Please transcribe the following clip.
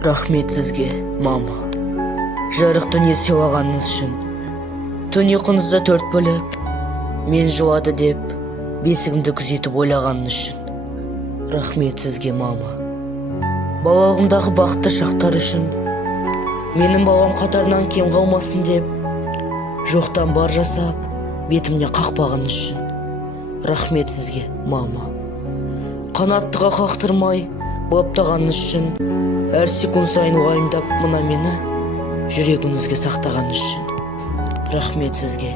Рахмет сізге, мама. Жарық дүние сыйлағаныңыз үшін. Түн ұйқыңызды төрт бөліп, мен жуады деп, бесігімді күзетіп ойлағаныңыз үшін. Рахмет сізге, мама. Балалығымдағы бақытты шақтар үшін, менің балам қатарынан кем қалмасын деп, жоқтан бар жасап, бетімне қақпағаныңыз үшін. Рахмет сізге, мама. Қанаттыға қақтырмай, баптағаныңыз үшін, әр секунд сайын уайымдап мына мені жүрегіңізге сақтағаныңыз үшін. Рахмет сізге.